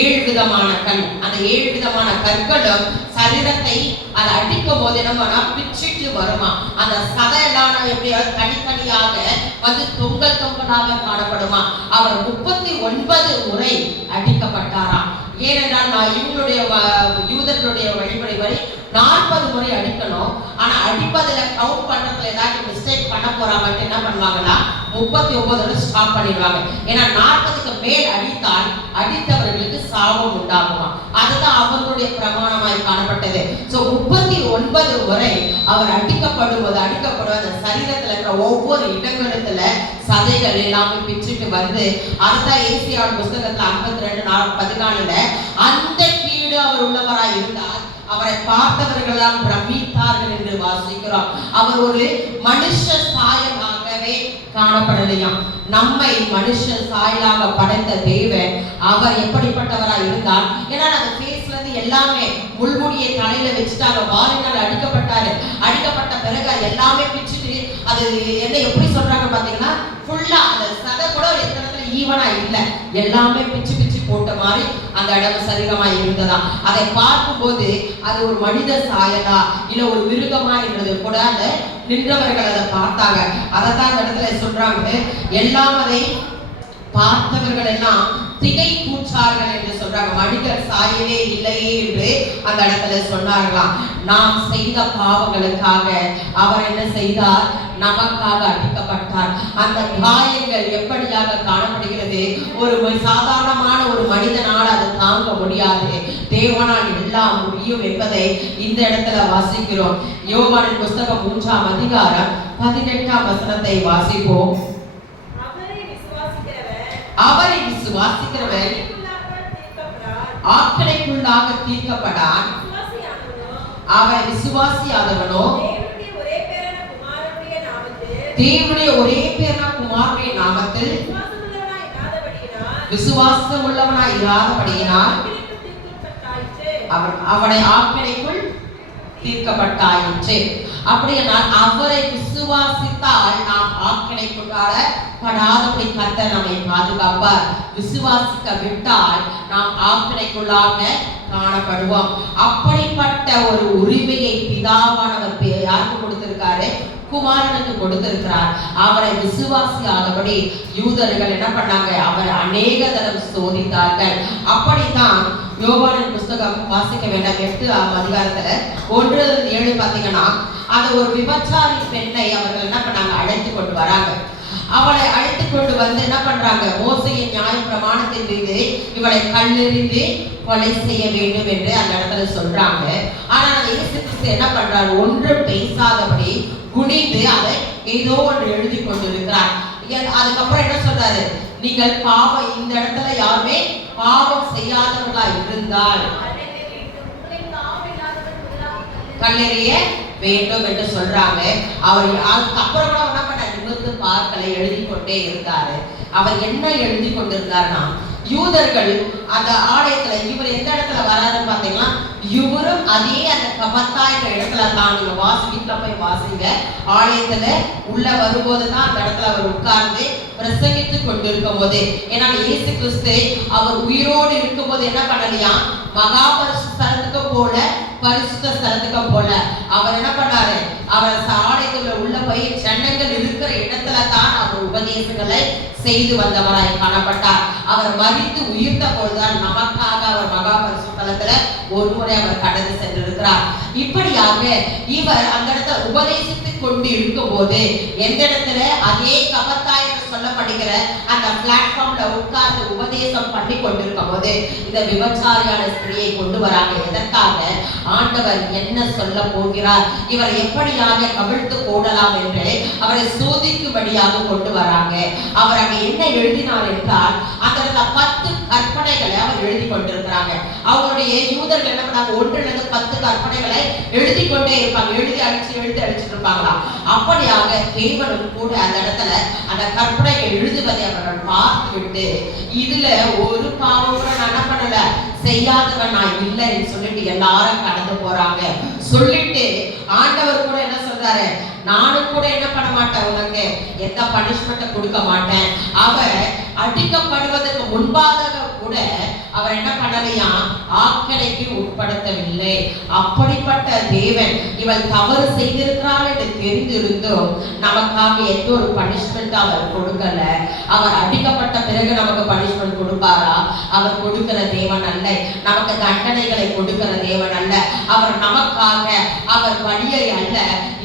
7 விதமான கல். அந்த 7 விதமான கற்களும் சரீரத்தை அதை அடிக்கும் போது என்னன்னா பிச்சுட்டு வருமா. அந்த சதையெல்லாம் எப்படியாவது தனித்தனியாக வந்து தொங்கலாக காணப்படுமா. அவர் 39 முறை அடிக்கப்பட்டாராம். ஏனென்றால் நான் இவங்களுடைய யூதர்களுடைய வழிமுறை வரை 40 முறை அடிக்கணும். ஆனா அடிப்பதுல கவுண்ட் பண்றதுல ஏதாச்சும் மிஸ்டேக் பண்ண போறாங்க, என்ன பண்ணுவாங்கன்னா 39 ஸ்டாப் பண்ணிடுவாங்க. ஏன்னா 40க்கு மேல் அடித்தால் அடித்தவர்களுக்கு சாபம் உண்டாகுமா. அதுதான் அவர்களுடைய பிரமாணமாய் காணப்பட்டது. சோ 39 முறை அவர் அடிக்கப்படுவது அந்த சரீரத்துல இருக்கிற ஒவ்வொரு இடங்களில சதைகள் எல்லாமே பிச்சுட்டு வந்து, அதுதான் ஏசியா புத்தகத்துல 52:14 அந்த கீடு அவர் உள்ளவராய் இருந்தார். அவரை பார்த்தவர்களெல்லாம் பிரமித்தார்கள் என்று வாசிக்கிறோம். அவர் ஒரு மனுஷ சாயலாகவே காணப்படலையாம். நம்மை மனுஷ சாயலாக படைத்த தேவன் அவர் எப்படிப்பட்டவராய் இருந்தார்? ஏன்னா அந்த ஃபேஸ்ல இருந்து எல்லாமே முள்முடியை தலையில வச்சுட்டாங்க, வாரினால் அடிக்கப்பட்டாரு. அடிக்கப்பட்ட பிறகு எல்லாமே பிச்சுட்டு அது என்ன எப்படி சொல்றாங்க பாத்தீங்கன்னா, ஃபுல்லா அந்த சதை கூட எத்தனை ஈவனா இல்ல, எல்லாமே பிச்சு போட்ட மாதிரி அந்த இடம் சரீரமா இருந்ததா. அதை பார்க்கும்போது அது ஒரு மனித சாயலா இல்ல ஒரு மிருகமா இருந்தது கூட அந்த நின்றவர்கள் அதை பார்த்தாங்க. அதைத்தான் அந்த இடத்துல சொல்றாங்க, எல்லாம் அதை பார்த்தவர்கள் எல்லாம் திகை கூச்சார்கள் என்று சொல்றாங்க. மனிதர் சாயலே இல்லையே என்று அந்த இடத்துல சொன்னார்களாம். நாம் செய்த பாவங்களுக்காக அவர் என்ன செய்தார்? நமக்காக அடிக்கப்பட்டார். அந்த காயங்கள் எப்படியாக காணப்படுகிறது? ஒரு சாதாரணமான ஒரு மனிதனால் அது தாங்க முடியாது, தேவனால் எல்லாம் முடியும் என்பதை இந்த இடத்துல வாசிக்கிறோம். யோவானின் புத்தகம் 3ஆம் அதிகாரம் 18ஆம் வசனத்தை வாசிப்போம். அவரை விசுவாசிக்கிறவன் ஆக்கினைக்குள்ளாக தீர்க்கப்படான், அவரை விசுவாசியாதவனோ தேவனுடைய ஒரே பேரான குமாரனுடைய நாமத்தில் விசுவாசம் உள்ளவனாய் இராதபடியினால் அவனை ஆக்கினைக்குள் தீர்க்கப்பட்டாயிற்று. அப்படியானால் அவரை விசுவாசித்தால் நாம் ஆக்கினைக்குள்ளாடப்படாதபடி கர்த்தர் நம்மை பாதுகாப்பார். விசுவாசிக்க விட்டால் நாம் ஆக்கினைக்குள்ளாக காணப்படுவோம். அப்படிப்பட்ட ஒரு உரிமையை பிதாவானவர் யாருக்கு கொடுத்திருக்காரு? குமாரனுக்கு கொடுத்திருக்கிறார். அவரை விசுவாசியாதபடி யூதர்கள் என்ன பண்ணாங்க? அவரை அநேக தரம் சோதித்தார்கள். அப்படித்தான் யோவானின் புத்தகம் வாசிக்க வேண்டாம் 8ஆம் அதிகாரத்துல 1-7 பாத்தீங்கன்னா, அந்த ஒரு விபச்சாரி பெண்ணை அவர்கள் என்ன பண்ணாங்க? அழைத்து கொண்டு வராங்க. அவளை அழைத்து கொண்டு வந்து என்ன பண்றாங்க, மோசையின் நியாய பிரமாணத்தின் மீது இவளை கல்லெறிந்து கொலை செய்ய வேண்டும் என்று அந்த இடத்துல சொல்றாங்க. ஆனா இயேசு கிறிஸ்து என்ன பண்றாரு, ஒன்றும் பேசாதபடி குனிந்து அதை ஏதோ ஒன்று எழுதி கொண்டிருக்கிறார். அதுக்கப்புறம் என்ன சொல்றாரு, நீங்கள் பாவம், இந்த இடத்துல யாருமே பாவம் செய்யாதவர்களா இருந்தால் கல்லெறிய வேண்டும் என்று சொல்றாங்க. அவர் அதுக்கப்புறம் கூட என்ன பண்ண, நிமிர்ந்து பார்க்கலை, எழுதி கொண்டே இருந்தாரு. அவர் என்ன எழுதி கொண்டிருந்தார்னா, யூதர்கள் அந்த ஆலயத்துல இவர் எந்த இடத்துல வராருன்னு பாத்தீங்கன்னா, இவரும் அதே அந்த கபத்தா என்ற இடத்துல தான், நீங்க வீட்டுல போய் வாசிங்க, ஆலயத்துல உள்ள வரும்போதுதான் அந்த இடத்துல அவர் உட்கார்ந்து பிரசங்கித்து கொண்டிருக்கும் போது, ஏன்னா இயேசு கிறிஸ்து அவர் உயிரோடு இருக்கும் போது என்ன பண்ணலையா, மகா பரிசுத்த ஸ்தலத்துக்கு போல, பரிசுத்த ஸ்தலத்துக்கு போல அவர் என்ன பண்ணாரு, அவர் ஆலயத்துல உள்ள போய் ஜனங்கள் இருக்கிற இடத்துல தான் அவர் உபதேசங்களை செய்து வந்தவராய் காணப்பட்டார். அவர் மரித்து உயிர்த்த பொழுதுதான் நமக்காக அவர் மகா பரிசுத்த ஸ்தலத்துல ஒரு முறை அவர் கடந்து சென்றிருக்கிறார். இப்படியாக இவர் அந்த இடத்துல உபதேசித்துக் கொண்டு இருக்கும் போது, எந்த இடத்துல அதே கபத்தா என்று சொல்லப்படுகிற அந்த பிளாட்ஃபார்ம்ல உட்கார்ந்து உபதேசம் பண்ணி கொண்டிருக்கும் போது இந்த விபச்சாரியான ஸ்திரியை கொண்டு வராங்க. எதற்காக, ஆண்டவர் என்ன சொல்ல போகிறார், இவர் எப்படியாக கவிழ்த்து போடலாம் என்று அவரை சோதிக்கும்படியாக கொண்டு வராங்க. அவர் அங்கே என்ன எழுதினார் என்றால், அந்த 10 கற்பனைகளை அவர் எழுதி கொண்டிருக்கிறாங்க. அவருடைய யூதர்கள் என்ன பண்ணாங்க, 1 10 கற்பனைகளை எழுதி கொண்டே இருப்பாங்க, எழுதி அடிச்சுட்டு இருப்பாங்களா. அப்படியாக தேவனும் கூட அந்த இடத்துல அந்த கற்பனைகள் எழுதுவதை அவர்கள் பார்த்துவிட்டு, இதுல ஒரு பாவம் கூட நான் என்ன பண்ணல, செய்யாதவன் நான் இல்லைன்னு சொல்லிட்டு எல்லாரும் கடந்து போறாங்க. சொல்லிட்டு ஆண்டவர் கூட என்ன சொல்றாரு, நானும் கூட என்ன பண்ண மாட்டேன், உனக்கு எந்த பனிஷ்மெண்ட்டை கொடுக்க மாட்டேன். அவர் அடிக்கப்படுவதற்கு முன்பாக கூட அவர் என்ன பண்ணலையா, ஆக்கணைக்கு உட்படுத்தவில்லை. அப்படிப்பட்ட தேவன் இவள் தவறு செய்திருக்கிறாள் என்று தெரிந்திருந்தும் நமக்காக எந்த ஒரு பனிஷ்மெண்ட் அவர் கொடுக்கல. அவர் அடிக்கப்பட்ட பிறகு நமக்கு பனிஷ்மெண்ட் கொடுப்பாரா? அவர் கொடுக்கிற தேவன் அல்ல. நமக்கு தண்டனைகளை கொடுக்கிற தேவன் அல்ல. அவர் நமக்காக அவர் வழியை அல்ல,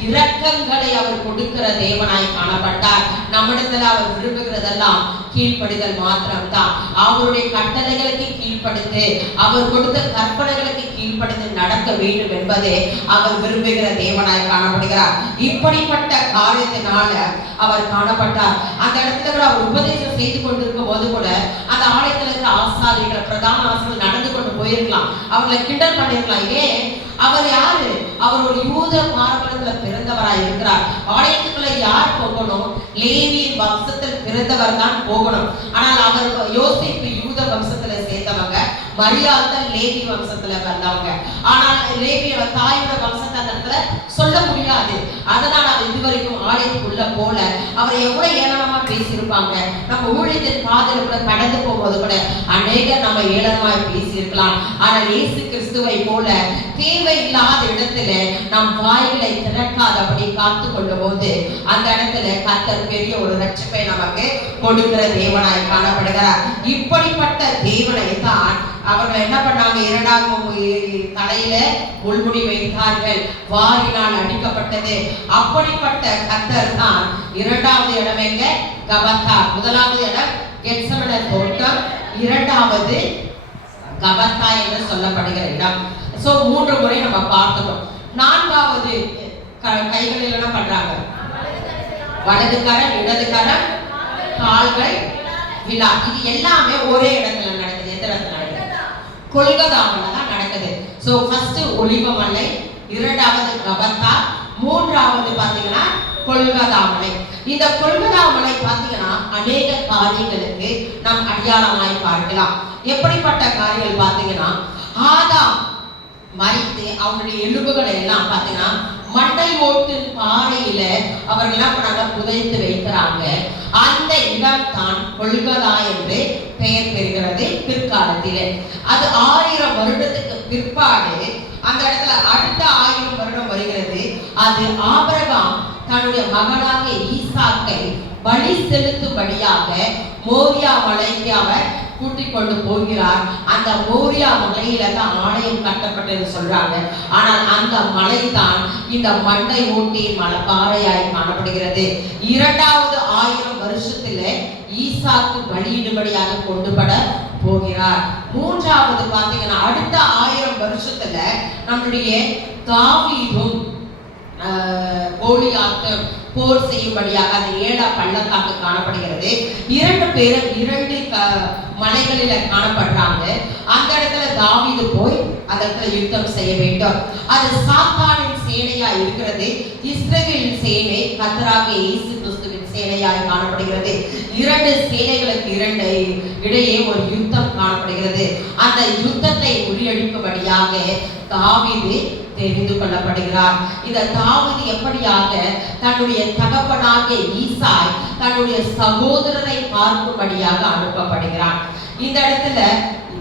இரக்கங்களை அவர் கொடுக்கிற தேவனாய் காணப்பட்டார். நம்மிடத்துல அவர் விரும்புகிறதெல்லாம் கீழ்ப்படிதல் மாத்திரம்தான். அவருடைய கட்டளைகளுக்கு கீழ்ப்படுத்து, அவர் கொடுத்த கற்பனைகளுக்கு கீழ்ப்படுத்தி நடக்க வேண்டும் என்பதே அவர் விரும்புகிற தேவனாய் காணப்படுகிறார். இப்படிப்பட்ட காரியத்தினால அவர் காணப்பட்டார். அந்த இடத்துல கூட அவர் உபதேசம் செய்து கொண்டிருக்கும் போது கூட அந்த ஆலயத்தில் இருக்கிற ஆசாரியர்கள், பிரதான ஆசிரியர்கள் நடந்து கொண்டு போயிருக்கலாம், அவர்களை கிண்டல் பண்ணிருக்கலாம். ஏன், அவர் யாரு, அவர் ஒரு யூத பாரம்பரியத்துல பிறந்தவராய் இருக்கிறார். ஆலயத்துக்குள்ள யார் போகணும், லேவியின் வம்சத்தில் பிறந்தவர் தான் போகணும். ஆனால் அவர் யோசேப்பு யூத வம்சத்துல சேர்ந்தவங்க, மரியாதை லேவி வம்சத்துல வந்தவங்க. ஆனால் லேவிய தாயோட வம்சத்தை அந்த இடத்துல சொல்ல முடியாது. அதனால அவர் இதுவரைக்கும் ஆலயத்துக்குள்ள போல. அவர் எவ்வளவு ஏளனமா பேசியிருப்பாங்க. நம்ம ஊழியத்தின் பாதையில கூட கடந்து போகும்போது கூட அநேகர் நம்ம ஏளனமாய் பேசியிருக்கலாம். ஆனால் இயேசு கிறிஸ்துவை போல தேவையில்லாத இடத்துல நம் வாய்களை திறக்காதபடி காத்து கொள்ளும் போது அந்த இடத்துல கர்த்தர் பெரிய ஒரு ரட்சிப்பை நமக்கு கொடுக்கிற தேவனாய் காணப்படுகிறார். இப்படிப்பட்ட தேவனை தான் அவர்கள் என்ன பண்ணாங்க, 2 தலையில முள்முடி வைத்தார்கள், வாரினால் அடிக்கப்பட்டது. அப்படிப்பட்ட கர்த்தர் தான் 2வது இடம் எங்க, கபத்தா. 1வது இடம் கெத்செமனே தோட்டம், 2வது கபத்தா என்று சொல்லப்படுகிற இடம். சோ 3 முறை நம்ம பார்த்துட்டோம். 4வது கைகளில் என்ன பண்றாங்க, வலது கரம், இடது கரம், கால்கள், விழா. இது எல்லாமே ஒரே இடத்துல நடக்குது. எந்த இடத்துல நடக்குது, கொல்கதாவில தான் நடக்குது. சோ ஃபர்ஸ்ட் ஒலிவமலை, 2வது கபத்தா, 3வது பாத்தீங்கன்னா கொல்கதாமலை. இந்த கொல்கதாமலை பாத்தீங்கன்னா அநேக காரியங்களுக்கு நாம் அடையாளமாய் பார்க்கலாம். எப்படிப்பட்ட காரியங்கள் பாத்தீங்கன்னா, ஆதாம் மரித்து அவனுடைய எலும்புகளை எல்லாம் பாத்தீங்கன்னா மண்டை ஓட்டு பாறையில அவர்கள் என்ன பண்ணாங்க, புதைத்து வைக்கிறாங்க. அந்த இடம் தான் கொல்கதா என்று பெயர் பெறுகிறது பிற்காலத்திலே. அது 1000 வருடத்துக்கு பிற்பாடு அந்த இடத்துல அடுத்த 1000 வருடம் வருகிறது. அது ஆபிரகாம் தன்னுடைய மகனாக ஈசாக்கை பலி செலுத்தும்படியாக மோரியா மலைக்கு அவர் கூட்டிக் கொண்டு போகிறார். அந்த மோரியா மலையில தான் ஆலயம் கட்டப்பட்டது சொல்றாங்க. ஆனால் அந்த மலை தான் இந்த மண்டை ஓட்டி மலைப்பாறையாய் காணப்படுகிறது. 2000 வருஷத்துல ஈசாக்கு பலியிடும்படியாக கொண்டுபட போகிறார். 3வது பாத்தீங்கன்னா அடுத்த 1000 வருஷத்துல நம்முடைய தாவீதும் கோலியாத்தும் போர் செய்யும்படியாக அது 7 பள்ளத்தாக்கு காணப்படுகிறது. 2 பேரும் 2 மலைகளில காணப்படுறாங்க. அந்த இடத்துல தாவீது போய் அந்த இடத்துல யுத்தம் செய்ய வேண்டும். அது சாத்தானின் சேனையா இருக்கிறது. இஸ்ரவேலின் சேனை கர்த்தராகிய இயேசு கிறிஸ்துவின் சேனையாய் காணப்படுகிறது. 2 சேனைகளுக்கு இடையே ஒரு யுத்தம் காணப்படுகிறது. அந்த யுத்தத்தை முறியடிக்கும்படியாக தாவீது தெரிந்து கொள்ளப்படுகிறார். இந்த தாவீது எப்படியாக தன்னுடைய தகப்பனாகிய ஈசாய் தன்னுடைய சகோதரரை பார்க்கும்படியாக அனுப்பப்படுகிறார். இந்த இடத்துல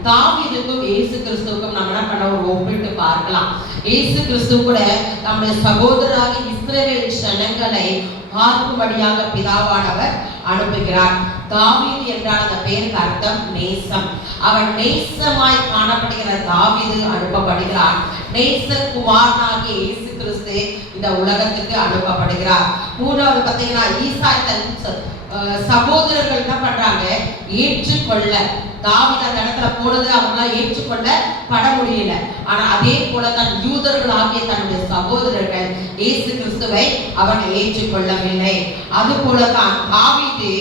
தாவீதுக்கும் இயேசு கிறிஸ்துவுக்கும் நம்ம என்ன பண்ண ஒரு ஒப்பிட்டு பார்க்கலாம். இயேசு கிறிஸ்து கூட நம்முடைய சகோதரராக இஸ்ரவேல் ஜனங்களை பார்க்கும்படியாக பிதாவானவர் அனுப்புகிறார். தாவீது என்றால் அந்த பெயருக்கு அர்த்தம் நேசம். அவன் நேசமாய் காணப்படுகிற தாவீது அனுப்பப்படுகிறார். நேசகுமாரனாகிய இயேசு கிறிஸ்து இந்த உலகத்துக்கு அனுப்பப்படுகிறார். 3வது பார்த்தீங்கன்னா ஈசாய் தன் சகோதரர்கள் என்ன பண்றாங்க ஏற்றுக்கொள்ள. தாவீது அந்த இடத்துல போனது அவங்களால ஏற்றுக்கொள்ள பட முடியல. ஆனா அதே போலதான் யூதர்கள் ஆகிய தன்னுடைய சகோதரர்கள் இயேசு கிறிஸ்துவை அவர்கள் ஏற்றுக்கொள்ளவில்லை. அது போலதான் தாவீது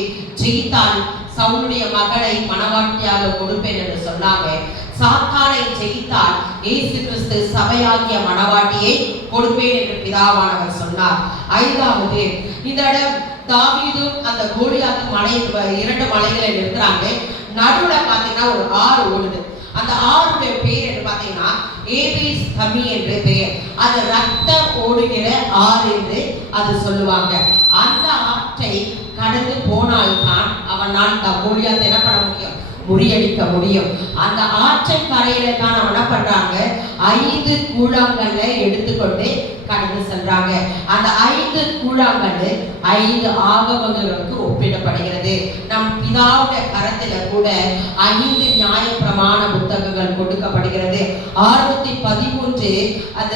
ஜெயித்தான் சவுலுடைய மகளை மணவாட்டியாக கொடுப்பேன் என்று சொன்னாங்க. சாத்தானை ஜெயித்தால் இயேசு கிறிஸ்து சபையாகிய மணவாட்டியை கொடுப்பேன் என்று பிதாவானவர் சொன்னார். 5வது இந்த இடம் தாவீதும் அந்த கோலியாத்து மலை 2 மலைகளை இருக்கிறாங்க. நடுவுல பாத்தீங்கன்னா ஒரு ஆறு ஓடுது. அந்த ஆறுடைய பேர் என்று பாத்தீங்கன்னா ஏபேஸ் தமி என்று பெயர். அது ரத்தம் ஓடுகிற ஆறு என்று அது சொல்லுவாங்க. அந்த ஆற்றை கடந்து போனால்தான் அவனால் கோலியாத்தை என்ன பண்ண முடியும், முறியடிக்க முடியும். அந்த ஆற்றை கரையில தான் அவன் என்ன பண்றாங்க 5 கூழாங்கல்ல எடுத்துக்கொண்டு கடந்து சென்றாங்க. அந்த 5 கூழாங்கல் 5 ஆகமங்களுக்கு ஒப்பிடப்படுகிறது. நம் பிதாவுடைய கரத்துல கூட 5 நியாய பிரமாண புத்தகங்கள் கொடுக்கப்படுகிறது. 613 அந்த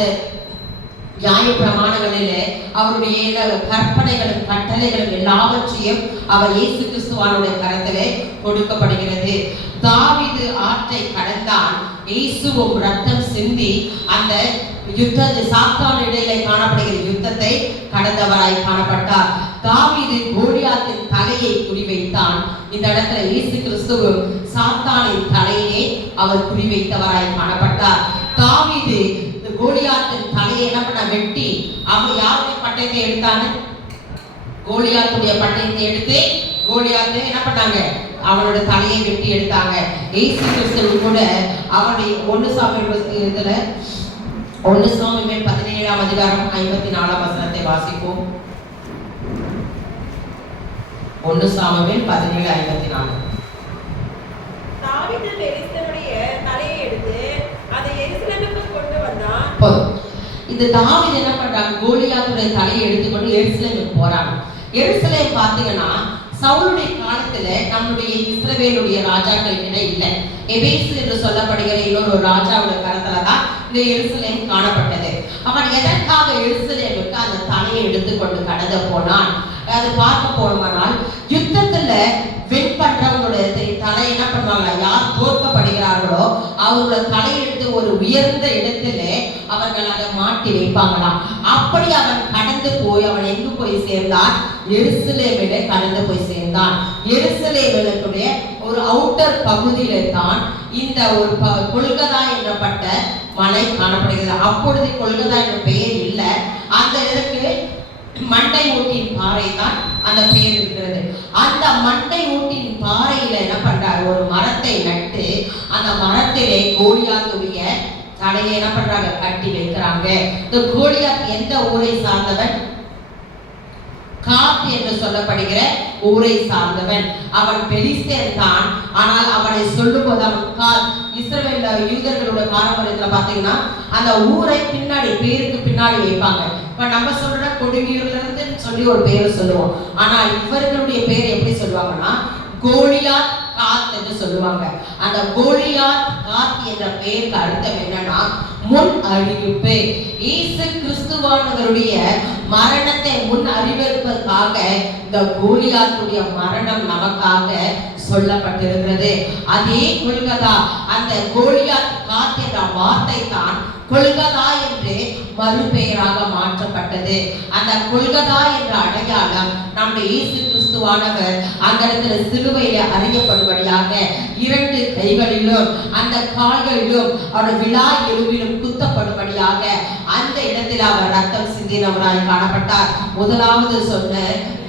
நியாய பிரமாணங்களிலே அவருடைய கற்பனைகளும் கட்டளைகளும் எல்லாவற்றையும் அவர் இயேசு கிறிஸ்துவானுடைய கரத்திலே கொடுக்கப்படுகிறது. தாவீது ஆற்றை கடந்தான். இயேசுவும் ரத்தம் சிந்தி அந்த யுத்தத்தை சாத்தான் இடையிலே காணப்படுகிற யுத்தத்தை கடந்தவராய் காணப்பட்டார். தாவீது கோலியாத்தின் தலையை குறிவைத்தான். இந்த இடத்துல இயேசு கிறிஸ்துவும் சாத்தானின் தலையை அவர் குறிவைத்தவராய் காணப்பட்டார். தாவீது கோலியாத்தின் தலையை என்ன பண்ண வெட்டி அவன் யாருடைய பட்டயத்தை எடுத்தான்னு கோலியாத்துடைய பட்டயத்தை எடுத்து கோலியாத்தை என்ன பண்ணாங்க அவனோட தலையை வெட்டி எடுத்தாங்க. இயேசு கிறிஸ்து கூட அவனுடைய 1 சாமுவேல் 17ஆம் அதிகாரம் 54ஆம் வசனத்தை வாசிப்போம். 1 சாமுவேல் 17:54. தாவீது பெலிஸ்தருடைய தலையை எடுத்து அதை எருசலேமுக்கு கொண்டு வந்தான். இந்த தாவீது என்ன பண்றாங்க கோலியாத்துடைய தலையை எடுத்துக்கொண்டு எருசலேமுக்கு போறாங்க. எருசலேம் பாத்தீங்கன்னா சவுலுடைய காலத்துல நம்முடைய இஸ்ரவேலுடைய ராஜாக்கள் கிட்ட இல்ல. எபேசு என்று சொல்லப்படுகிற இன்னொரு ராஜாவுடைய கரத்துல தான் இந்த எருசலேம் காணப்பட்டது. அவன் எதற்காக எருசலேமுக்கு அந்த தலையை எடுத்துக்கொண்டு கடந்து போனான் அது பார்க்க போனோம்னால் யுத்தத்துல வின் பண்றவங்களுடைய தலை என்ன பண்ணுவாங்க யார் தோற்கப்படுகிறார்களோ அவங்களோட தலையெடுத்து ஒரு உயர்ந்த இடத்துல அவர்கள் அதை மாட்டி வைப்பாங்களாம். அப்படி அவன் கடந்து போய் அவன் எங்கு போய் சேர்ந்தான் எருசலேமிலே கடந்து போய் சேர்ந்தான். எருசலேமினுடைய ஒரு அவுட்டர் பகுதியில தான் இந்த ஒரு கொல்கதா என்றப்பட்ட மலை காணப்படுகிறது. அப்பொழுது கொல்கதா என்ற பெயர் இல்லை. அந்த இடத்துக்கு மண்டை ஓட்டின் பாறை தான் அந்த பெயர் இருக்கிறது. அந்த மண்டை ஓட்டின் பாறையில என்ன பண்றாரு ஒரு மரத்தை நட்டு அந்த மரத்திலே கோலியாத்துடைய தலையை என்ன பண்றாங்க கட்டி வைக்கிறாங்க. இந்த கோலியாத் எந்த ஊரை சார்ந்தவன்? காத் என்று சொல்லப்படுகிற ஊரை சார்ந்தவன். அவன் பெலிஸ்தேன் தான். ஆனால் அவனை சொல்லும் போது அவன் காத் இஸ்ரவேல் யூதர்களோட பாரம்பரியத்துல பாத்தீங்கன்னா அந்த ஊரை பின்னாடி பேருக்கு பின்னாடி வைப்பாங்க. இப்ப நம்ம சொல்ற கொடுங்கியூர்ல இருந்து சொல்லி ஒரு பேரை சொல்லுவோம். ஆனா இவர்களுடைய பேர் எப்படி சொல்லுவாங்கன்னா கோலியாத் காத் என்று சொல்லுவாங்க. அந்த கோலியாத் காத் என்ற பெயருக்கு அர்த்தம் என்னன்னா முன் அறிவிப்பு. இயேசு கிறிஸ்துவானவருடைய மரணத்தை முன் அறிவிப்பதற்காக இந்த கோலியாத்துடைய மரணம் நமக்காக சொல்லப்பட்டிருக்கிறது. அதே கொல்கதா, அந்த கோலியாத் காத் என்ற வார்த்தை தான் கொல்கதா என்று மறுபெயராக மாற்றப்பட்டது. அந்த கொல்கதா என்ற அடையாளம் நம்முடைய இயேசு கிறிஸ்துவானவர் அந்த இடத்துல சிலுவையில அறியப்படும்படியாக 2 கைகளிலும் அந்த கால்களிலும் அவர் விலா எலும்பிலும் குத்தப்படும்படியாக அந்த இடத்தில் அவர் ரத்தம் சிந்தினவராய் காணப்பட்டார். முதலாவது சொன்ன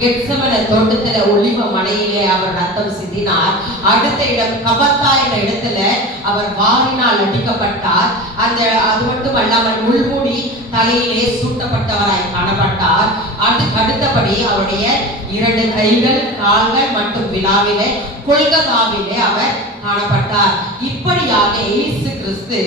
கெத்செமனே தோட்டத்துல ஒலிவ மலையிலே அவர் ரத்தம் சிந்தினார். அடுத்த இடம் கபத்தா என்ற இடத்துல அவர் வாரினால் அடிக்கப்பட்டார். அது மட்டும் அல்லாமல் முள்மூடி தலையிலே சூட்டப்பட்டவராய் காணப்பட்டார். அதுக்கு அடுத்தபடி அவருடைய 2 கைகள், கால்கள் மற்றும் விலாவிலே கொல்கதாவிலே அவர் காணப்பட்டார். இப்படியாக இயேசு கிறிஸ்து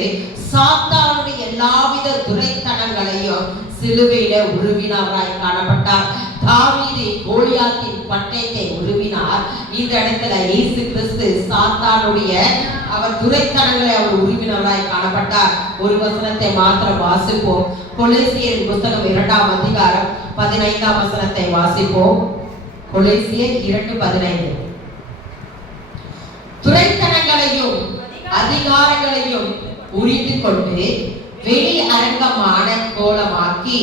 சாத்தானுடைய எல்லாவித துரைத்தனங்களையும் சிலுவையில உருவினவராய் காணப்பட்டார். தாவீது கோலியாத்தின் பட்டயத்தை உருவினார். இந்த இடத்துல இயேசு கிறிஸ்து சாத்தானுடைய அவர் துரைத்தனங்களை அவர் உருவினவராய் காணப்பட்டார். ஒரு வசனத்தை மாத்திரம் வாசிப்போம். கொலோசியர் புத்தகம் 2ஆம் அதிகாரம் 15ஆம் வசனத்தை வாசிப்போம். கொலோசியர் 2:15. துரைத்தனங்களையும் அதிகாரங்களையும் உரித்து கொண்டு வெளி அரங்கமான கோலமாக்கி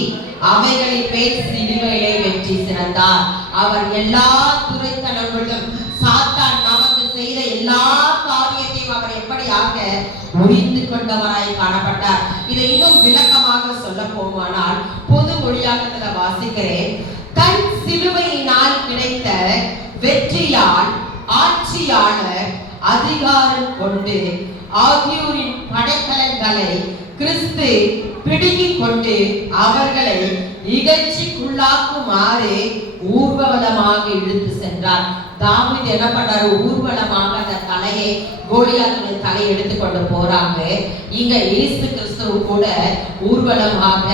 அவைகளின் பேர் சிலுவையிலே வெற்றி சிறந்தார். அவர் எல்லா துரைத்தனங்களும் சாத்தான் நமக்கு செய்த எல்லா காரியத்தையும் அவர் எப்படியாக உரித்து கொண்டவராய் காணப்பட்டார். இதை இன்னும் விளக்கமாக சொல்ல போவானால் பொது மொழியாக்கத்துல வாசிக்கிறேன். தன் சிலுவையினால் கிடைத்த வெற்றியால் ஆட்சியாளர் அதிகாரம் கொண்டு ஆகியோரின் படைக்கலன்களை கிறிஸ்து பிடுங்கிக் கொண்டு அவர்களை இகழ்ச்சிக்குள்ளாக்குமாறு ஊர்வலமாக இழுத்து சென்றார். தாவீது என்ன பண்றாரு? ஊர்வலமாக அந்த தலையை, கோலியாத்துடைய தலையை எடுத்துக்கொண்டு போறாங்க. இங்க இயேசு கிறிஸ்து கூட ஊர்வலமாக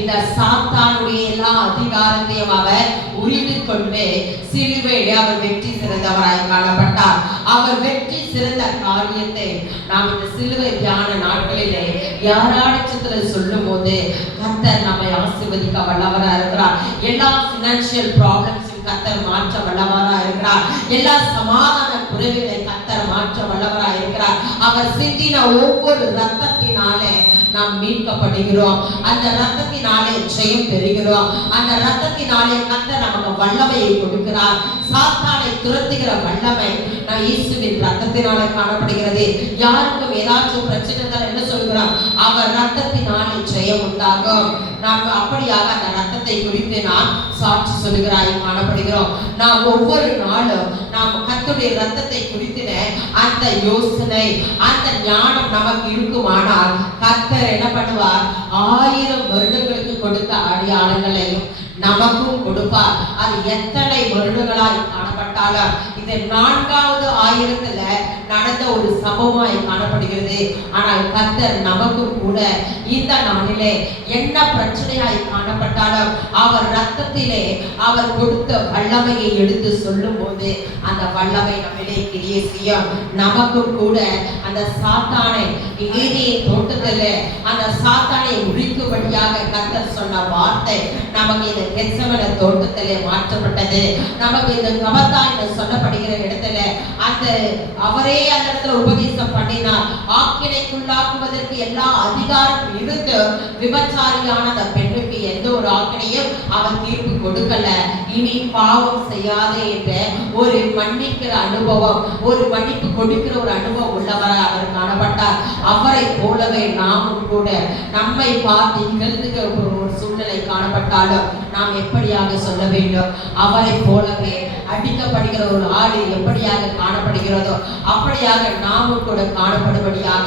இந்த சாத்தானுடைய எல்லா அதிகாரத்தையும் அவர் உரித்து கொண்டு சிலுவையிலே அவர் வெற்றி சிறந்தவராய் காணப்பட்டார். அவர் வெற்றி சிறந்த காரியத்தை நாம் இந்த சிலுவை தியான நாட்களிலே யாராச்சும் சொல்லும் போது கர்த்தர் நம்மை ஆசீர்வதிக்க வல்லவராக இருக்கிறார். எல்லா பினான்சியல் ப்ராப்ளம்ஸ் கர்த்தர் மாற்ற வல்லவரா இருக்கிறார். எல்லா சமாதான குறைகளை கர்த்தர் மாற்ற வல்லவரா இருக்கிறார். அவர் சிந்தின ஒவ்வொரு ரத்தத்தினாலே நாம் மீட்கப்படுகிறோம். அந்த ரத்தத்தினாலே ஜெயம் பெறுகிறோம். அந்த ரத்தத்தினாலே கர்த்தர் நமக்கு வல்லமையை கொடுக்கிறார். சாத்தானை துரத்துகிற வல்லமை நான் இயேசுவின் ரத்தத்தினாலே காணப்படுகிறது. யாருக்கும் ஏதாச்சும் பிரச்சனை தான் என்ன சொல்கிறோம்? அவர் ரத்தத்தினாலே ஜெயம் உண்டாகும். நாம் அப்படியாக அந்த ரத்தத்தை குறித்து நாம் சாட்சி சொல்லுகிறாய் காணப்படுகிறோம். நாம் ஒவ்வொரு நாளும் நாம் கர்த்தருடைய ரத்தத்தை குறித்தின அந்த யோசனை, அந்த ஞானம் நமக்கு இருக்குமானால் கர்த்தர் என்ன பண்ணுவார்? 1000 வருடங்களுக்கு கொடுத்த அடையாளங்களையும் நமக்கும் கொடுப்பார். அது எத்தனை வருடங்களாய் காணப்பட்டாலும் இது 4வது ஆயிரத்துல நடந்த ஒரு சம்பவமாய் காணப்படுகிறது. ஆனால் கர்த்தர் நமக்கும் கூட இந்த நாளிலே என்ன பிரச்சனையாய் காணப்பட்டாலும் அவர் ரத்தத்திலே அவர் கொடுத்த வல்லமையை எடுத்து சொல்லும் போது அந்த வல்லமை நம்மிலே கிரியை செய்யும். நமக்கும் கூட அந்த சாத்தானை ஏதேன் தோட்டத்திலே அந்த சாத்தானை உரிக்கும்படியாக கர்த்தர் சொன்ன வார்த்தை நமக்கு இந்த கெத்செமனே தோட்டத்திலே மாற்றப்பட்டது. நமக்கு இந்த கபத்தா என்று சொல்லப்படுகிற இடத்துல அந்த அவரே அந்த இடத்துல உபதேசம் பண்ணினார். ஆக்கினைக்குள்ளாக்குவதற்கு எல்லா அதிகாரம் இருந்து விபச்சாரியான அந்த பெண்ணுக்கு எந்த ஒரு ஆக்கினையும் அவர் தீர்ப்பு கொடுக்கல. இனி பாவம் செய்யாதே என்ற ஒரு மன்னிக்கிற அனுபவம், ஒரு மன்னிப்பு கொடுக்கிற ஒரு அனுபவம் உள்ளவராக அவர் காணப்பட்டார். அவரை போலவே நாமும் கூட நம்மை பார்த்து இகழ்ந்துகிற ஒரு சூழ்நிலை காணப்பட்டாலும் நாம் எப்படியாக சொல்ல வேண்டும்? அவரை போலவே அடிக்கப்படுகிற ஒரு ஆடு எப்படியாக காணப்படுகிறதோ அப்படியாக நாமும் கூட காணப்படும்படியாக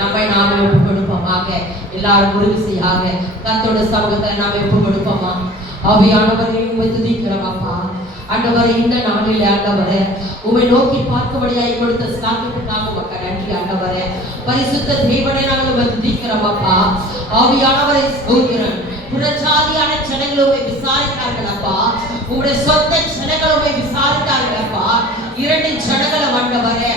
நம்மை நாமே ஒப்பு கொடுப்போமாக. எல்லாரும் உறுதியாக கர்த்தருடைய சமூகத்தில் நாம் ஒப்பு கொடுப்போமா? ஆவியானவரை உம்மை துதிக்கிறோம் அப்பா. ஆண்டவரே, இந்த நாளிலே ஆண்டவரே உம்மை நோக்கி பார்க்கும்படியாய் கொடுத்த ஸ்லாக்கியத்துக்காக உமக்கு நன்றி ஆண்டவரே. பரிசுத்த தேவனை நாங்கள் உம்மை துதிக்கிறோம் அப்பா. ஆவியானவரை ஸ்தோத்திரம். புறஜாதியான ஜனங்களுமே விசாரித்தார்கள் அப்பா. உங்களுடைய சொந்த ஜனங்களுமே விசாரித்தார்கள் அப்பா. 2 ஜனங்களும் ஆண்டவரே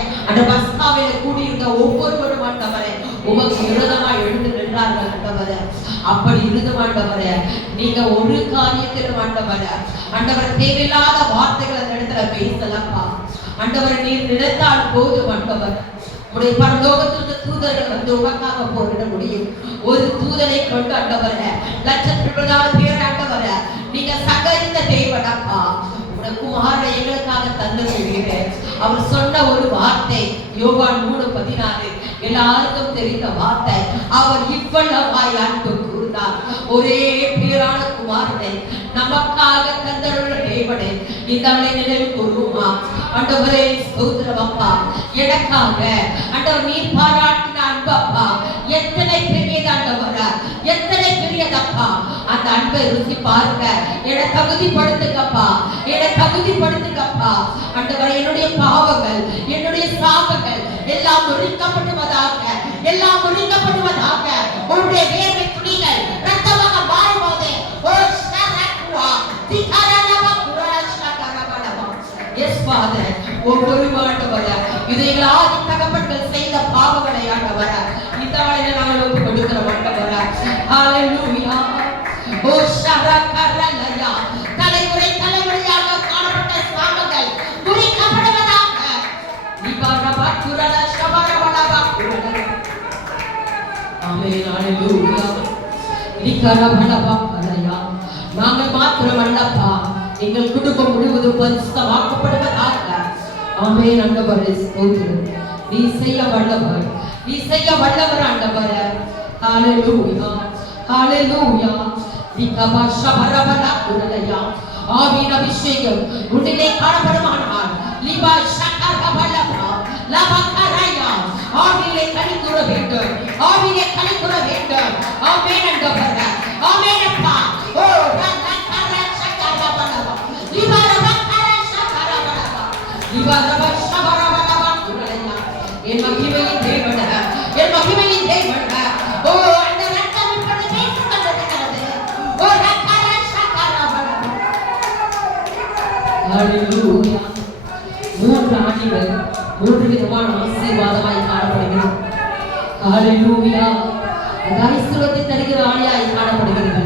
ஒவ்வொருவரும் ஆண்டவரே உமக்கு விரோதமாய் எழுந்து நின்றார்கள் ஆண்டவரே. அப்படி இருந்து ஆண்டவரே நீங்க ஒரு காரியத்திலும் ஆண்டவரே தேவையில்லாத வார்த்தைகள் அந்த இடத்துல பேசலப்பா. ஆண்டவரை நீர் நினைத்தால் போதும் ஆண்டவர். உடைய பரலோகத்திலிருந்து தூதர்கள் வந்து உமக்காக போரிட முடியும். ஒரு தூதனை கொண்டு ஆண்டவரே லட்சத்திற்கான பேர் ஆண்டவரே நீங்க சகரித்த தேவனப்பா. உடைய குமாரனை எங்களுக்காக தந்துகிறேன். அவர் சொன்ன ஒரு வார்த்தை யோவான் 3:16 எல்லாருக்கும் தெரிந்த வார்த்தை. அவர் இவ்வளவாய் அன்பு கூர்ந்தார். ஒரே பேரான குமாரனை நமக்காக தந்தருள்ள தேவனே இந்த நினைவு கூறுமா ஆண்டவரே. ஸ்தோத்திரம் அப்பா. எனக்காக ஆண்டவர் நீர் பாராட்டின அன்பப்பா எத்தனை பெரியது ஆண்டவரே, எத்தனை பெரியதப்பா. அந்த அன்பை ருசி பார்க்க என்னை தகுதிப்படுத்துங்கப்பா, என்னை தகுதிப்படுத்துங்கப்பா ஆண்டவரே. என்னுடைய பாவங்கள் என்னுடைய சாபங்கள் எல்லாம் முறிக்கப்படுவதாக, எல்லாம் முறிக்கப்படுவதாக. உன்னுடைய வேர்வை துளிகள் ரத்தமாக மாறும்போது ஓ ஷரக்குவா திகரலவ குரஷகரவலவ. S father. ஒவ்வொரு ஆண்டவரே இதைகளாக தகப்பன்கள் செய்த பாவங்களை ஆண்டவரே இந்த நாளில் நாங்கள் ஒப்பு கொடுக்கிறோம் ஆண்டவரே. ஹalleluya. ஓ ஷரக்கரலயா தலைமுறை தலைமுறையாக காணப்பட்ட சாபங்கள் முறிக்கப்படுவதாக. நிபாரப குரல ஷபரவலவ குரல. ஆமென். ஹalleluya. நிகரபலவ கலயா. நாங்கள் மாத்திரமல்லப்பா எங்கள் குடும்பம் முழுவதும் பரிசுத்தமாக்கப்படுவதாக. ஆமென் ஆண்டவரே. ஸ்தோத்திரம். நீ செய்ய வல்லவர், நீ செய்ய வல்லவர் ஆண்டவரே. ஹalleluya. ஹalleluya. நிகப ஷபரவல குரலயா. ஆவியின் அபிஷேகம் உன்னிலே காணப்படுமானால் லிபா ஷகரவலவா லபகரயா. ஆவியிலே களிக்கூற வேண்டும், ஆவியிலே களிக்கூற வேண்டும். ஆமென் ஆண்டவரே. ஆமென் அப்பா. ஓ ரகர ஷகரவலவா லிபா ரகர ஷகரவலவா லிபா ரப ஷபரவலவா குரலயா. என் மகிமையின் தேவனே, என் மகிமையின் தேவனே. ஓ அந்த ரத்தம் இப்படி பேசிக் கொண்டிருக்கிறது. ஓ ரகர ஷகரவலவா. ஹalleluya. மூன்று ஆணிகள் மூன்று விதமான ஆசீர்வாதமாய் காணப்படுகிறது. ஹalleluya. ஐஸ்வர்யத்தை தருகிற ஆணியாய் காணப்படுகிறது.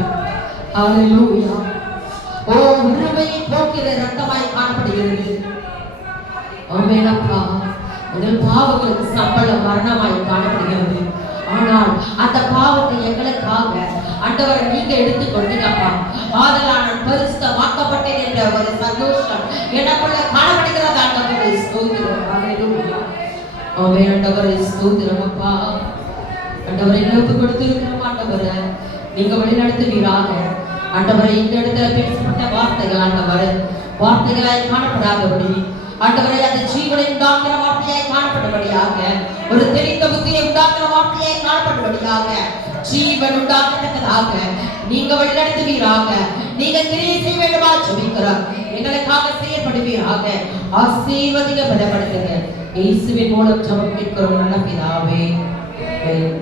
ஹalleluya. ஓ உருவையை போக்கிற ரத்தமாய் காணப்படுகிறது. ஆமென் அப்பா. எங்கள் பாவங்களுக்கு சம்பளம் மரணமாய் காணப்படுகிறது. ஆனால் அந்த பாவத்தை எங்களுக்காக ஆண்டவரை நீங்க எடுத்துக்கொண்டீங்கப்பா. ஆதலால் நான் பரிசுத்தமாக்கப்பட்டேன் என்ற ஒரு சந்தோஷம் எனக்குள்ள காணப்படுகிறது ஆண்டவரே. ஸ்தோத்திரம். ஹalleluya. ஆமென் ஆண்டவரே. ஸ்தோத்திரம் அப்பா. ஆண்டவரை எங்களுக்கு கொடுத்திருக்கிறோம் ஆண்டவரே. நீங்க வழி நடத்துவீராக ஆண்டவரை. இந்த இடத்துல பேசப்பட்ட வார்த்தைகள் ஆண்டவரே வார்த்தைகளாய் காணப்படாதபடி ஆண்டவரை அந்த ஜீவனை உண்டாக்குற வார்த்தையாய் காணப்படும்படியாக, ஒரு தெரிந்த புத்தியை உண்டாக்குற வார்த்தையாய் காணப்படும்படியாக, ஜீவன் உண்டாக்கத்தக்கதாக நீங்க வழிநடத்துவீராக. நீங்க கிரியை செய்ய வேண்டுமா ஜெபிக்கிறோம். எங்களுக்காக செய்யப்படுவீராக. ஆசீர்வதிக்கப்படப்படுகிறது. இயேசுவின் மூலம் ஜெபம் கேட்கிறோம் நல்ல பிதாவே. ஆமென்.